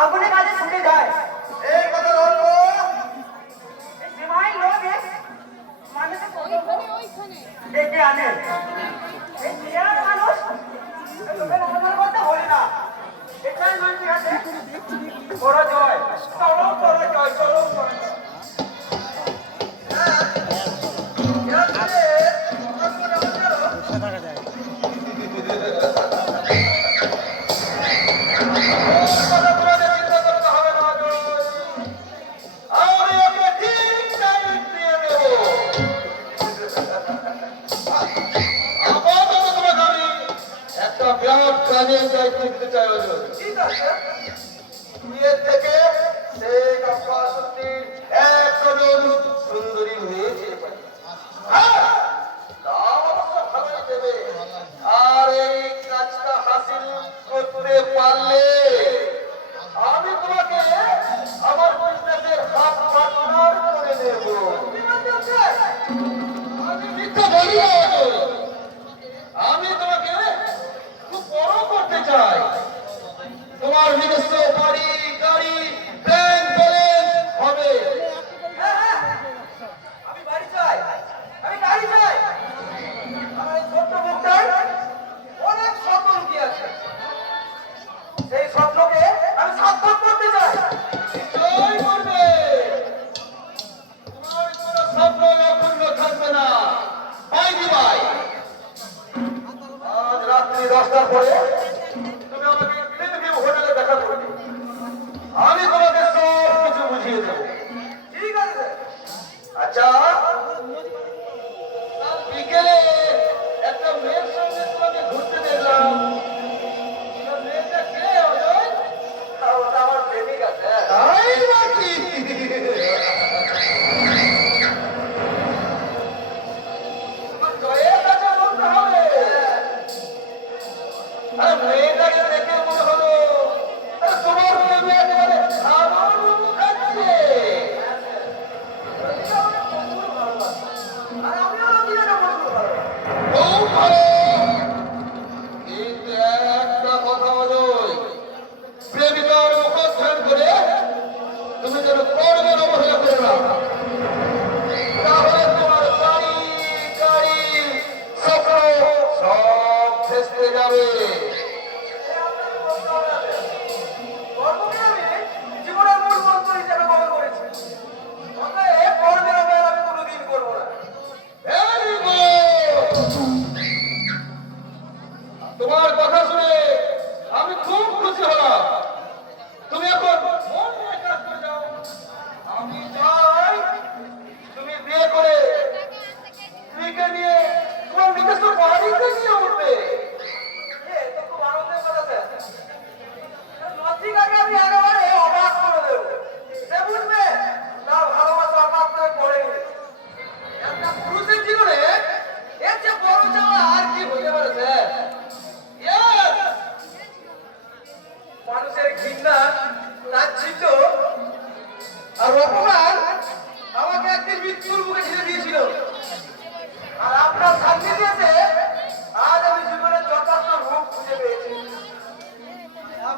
আগুনে কাজে ছুটে যায় এই কথা বলবো সীমাই লোকে মানুষের ডেকে আনে এই চেয়ার মানুষ লোকের অনুমান করতে বলি না এটাই মানুষের কাছে বড় জয় চলো বড় জয় চলো সুন্দরী হয়েছে আর এই কাজটা হাসিল করতে পারলে আমি তোমাকে আমার বিজনেসের হাফ পার্টনার করে দেব। আমি মিথ্যা বলি না, আমি তোমাকে খুব বড় করতে চাই। তোমার নিজস্ব বাড়ি গাড়ি ব্যাংক ব্যালেন্স হবে। আমি বাড়ি চাই আমি গাড়ি চাই আমার এই ছোট্ট মুখটার অনেক স্বপ্ন লুকিয়ে আছে সেই স্বপ্নকে আমি সার্থক করতে চাই নিশ্চয়ই করবে। তোমার কোনো স্বপ্ন অপূর্ণ থাকবে না। By the by. আজ রাত্রি 10টার পরে তুমি আমাকে ক্লিনভিউ হোটেলে দেখা করবে। আমি তোমাকে সব কিছু বুঝিয়ে দেবো। ঠিক আছে আচ্ছা, কাল বিকেলে একটা মেয়ের সঙ্গে তোমাকে ঘুরতে দেখলাম। মেয়েটা কে অজয়? ওটা আমার প্রেমিক আছে তাই নাকি? তোমার জয়ের কাছে বলতে হবে। আর মেয়েটাকে দেখে মনে হলো তোমার প্রেমে একেবারে আমার মতো থাকছে। আর আমিও বিয়েটা করবো খুব ভালো। কিন্তু একটা কথা অজয়, প্রেমিকার মুখোচ্ছান করে তুমি যেন কর্মের অবহেলা করে না, তাহলে তোমার বাড়ি গাড়ি স্বপ্ন সব ভেস্তে যাবে। কর্মকে আমি জীবনের মূল মন্ত্র হিসেবে গ্রহণ করেছি অতএব কর্মের অবহেলা আমি কোনোদিন করবো না Very good! তোমার কথা শুনে আমি খুব খুশি হলাম। তুমি এখন মন নিয়ে কাজ করে যাও। আমি চাই তুমি বিয়ে করে স্ত্রীকে নিয়ে তোমার নিজস্ব বাড়িতে নিয়ে উঠবে। তো খুব আনন্দের কথা স্যার লজ্জিকাকে আমি একেবারে অবাক করে দেবো সে বুঝবে তার ভালোবাসা অবাক পড়ে গেলে একটা পুরুষের জীবনে এর চেয়ে বড় চাওয়া আর কি হতে পারে স্যার Yes! মানুষের ঘৃণা তাচ্ছিল্য আর অপমান আমাকে একদিন